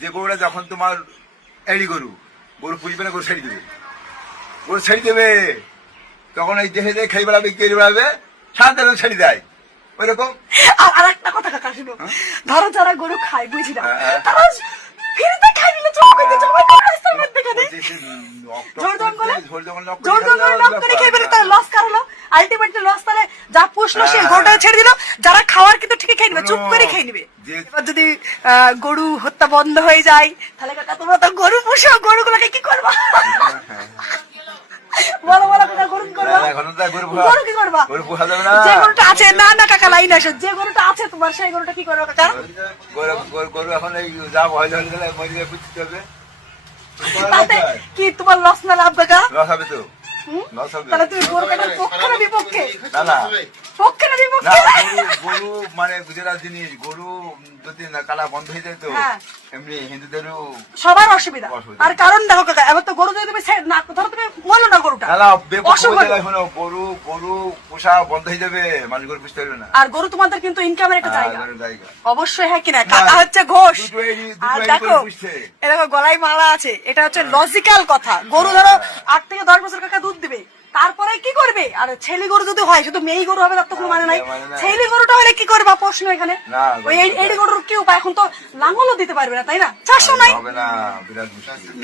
যে গরুটা যখন তোমার এড়ি গরু গরু পুষবে না, গরু ছেড়ে দেবে, গরু ছেড়ে দেবে, তখন এই দেহে দেহে খেয়ে বেড়াবে, কেড়ে বেড়াবে, শান্তি ছেড়ে দেয় ওইরকম। আর একটা কথা কাকা শুনো, ধরো যারা গরু খায় বুঝি না, তারা ফিরতে খাই নিলে চৌকাতে জমাই করে রাস্তার মধ্যে খাবে, জোর জঙ্গলে লক করে খেয়ে ফেলে, তার লস কারলো, আলটিমেটলি লস। তাহলে যা পুষলো সে গরুটা ছেড়ে দিল, যারা খাওয়ার কিন্তু ঠিকই খেয়ে নিবে, চুপ করে খেয়ে নিবে। এবার যদি গরু হত্যা বন্ধ হয়ে যায়, তাহলে কাকা তোমরা তো গরু পুষো, গরুগুলোকে কি করবা? বলো বলো কাকা, গরু কি করবা? গরু কি করবা? যে গরুটা আছে, না না কাকা লাইন আসো, যে গরুটা আছে তোমার সেই গরুটা কি করবা কাকা? গরু এখন এই যা ভয় ধরে মরিয়ে পুষতে হবে, তাতে কি তোমার লস না লাভ কাকা? লস হবে তো। তাহলে তুমি গরু কাটার পক্ষে না বিপক্ষে? না না, পক্ষে না বিপক্ষে? গরু মানে গুজরাট জিনিস, গরু যদি কালা বন্ধ হয়ে যায় তো এমনি হিন্দুদেরও সবার অসুবিধা। আর কারণ দেখো কাকা, এবার তো গরু যদি তুমি না, ধরো তুমি বলো না গরুটা গরু গরু পোষা বন্ধ হয়ে যাবে, মানুষ গরু পুষতে পারবে না। আর গরু তোমাদের কিন্তু ইনকামের একটা জায়গা অবশ্যই, হ্যাঁ কিনা? কাকা হচ্ছে ঘোষ, আর দেখো এরকম গলায় মালা আছে, এটা হচ্ছে লজিক্যাল কথা। গরু ধরো 8 থেকে 10 বছর কাকা দুধ দিবে, তারপরে কি করবে? আর ছেলে গরু যদি হয়, শুধু মেয়ে গরু হবে তার তো কোনো মানে নাই। ছেলে গরুটা হলে কি করবা প্রশ্ন এখানে? ওই এই গরুর কি উপায়? এখন তো লাঙ্গলও দিতে পারবে না, তাই না? চারশো নাই,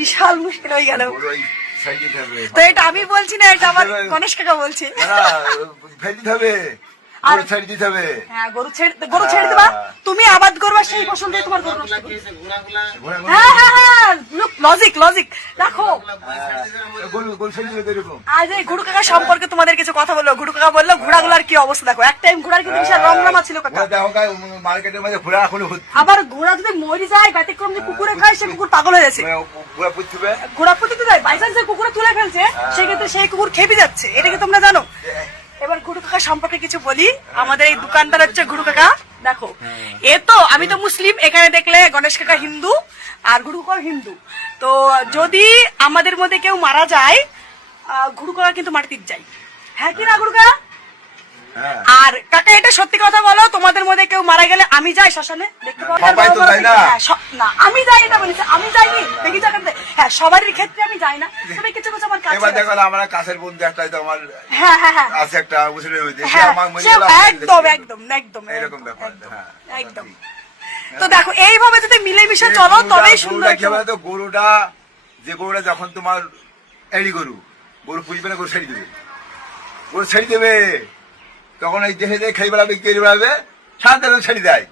বিশাল মুশকিল হয়ে গেল। তো এটা আমি বলছি না, এটা আমার গণেশ কাকা বলছে। গরু ছেড়ে দেবা, তুমি আবাদ করবা, সেই ফসল দিয়ে তোমার গরু নষ্ট করবে। হ্যাঁ হ্যাঁ হ্যাঁ, লজিক লজিক রাখো। আজ এই গুরু কাকা সম্পর্কে তোমাদের কিছু কথা বললো। গুরু কাকা বললো ঘোড়াগুলার কি অবস্থা দেখো। এক টাইম ঘোড়ার কিন্তু বিশাল রমরমা ছিল কাকা। আবার ঘোড়া যদি মরে যায়, ব্যতিক্রম যে কুকুরে খায়, সে কুকুর পাগল হয়ে যাচ্ছে। ঘোড়া পুঁততে যায়, বাইচান্স যে কুকুরে তুলে ফেলছে, সেক্ষেত্রে সেই কুকুর খেপে যাচ্ছে। এটা কি তোমরা জানো? এবার গুরু কাকা সম্পর্কে কিছু বলি। আমাদের এই দোকানদার হচ্ছে গুরু কাকা। দেখো এ তো, আমি তো মুসলিম, এখানে দেখলে গণেশ কাকা হিন্দু আর গুরু কাকা হিন্দু। তো যদি আমাদের মধ্যে কেউ মারা যায়, গুরু কাকা কিন্তু মাটিতে যায়, হ্যাঁ কি না গুরু কাকা? আর কাকা এটা সত্যি কথা বলো, তোমাদের মধ্যে কেউ মারা গেলে আমি যাই শ্মশানে দেখতে পাবো না? আমি যাই, এটা বলেছি, আমি যাইনি দেখি জায়গাতে। হ্যাঁ, সবারই ক্ষেত্রে আমি যাই না, তবে কিছু কিছু আমার কাছে আমার কাছের বন্ধু একটা আমার হ্যাঁ হ্যাঁ হ্যাঁ আছে, একটা মুসলিম একদম একদম একদম এরকম ব্যাপার একদম। তো দেখো এইভাবে যদি মিলেমিশে চলো তবেই সুন্দর। তো গরুটা, যে গরুটা যখন তোমার এড়ি গরু গরু পুষবে না, গরু ছেড়ে দেবে, গরু ছেড়ে দেবে, তখন এই দেহে দেহে খেয়ে বেড়াবে, কেড়ে বেড়াবে, শান্তি ছেড়ে দেয়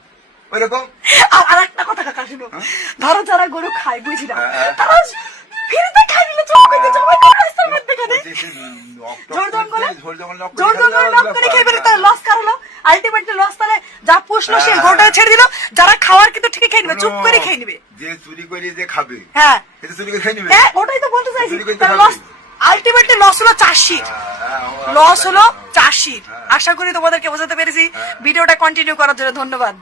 ওইরকম। আর একটা কথা কাকা শুনো, ধরো যারা গরু খায় বুঝি না, তারা ফিরতে খাই নিলে চৌকাতে জমাই করে রাস্তার মধ্যে খাবে, জোর জঙ্গলে লক করে খেয়ে ফেলে, তার লস কারলো, আলটিমেটলি লস। তাহলে যা পুষলো সে গরুটা ছেড়ে দিল, যারা খাওয়ার কিন্তু ঠিকই খেয়ে নিবে, চুপ করে খেয়ে নিবে। যে চুরি করে যে খাবে, হ্যাঁ চুরি করে খেয়ে নিবে, ওটাই তো বলতে চাইছি। আলটিমেটলি লস হলো চাষির, লস হলো চাষির। আশা করি তোমাদেরকে বোঝাতে পেরেছি। ভিডিওটা কন্টিনিউ করার জন্য ধন্যবাদ।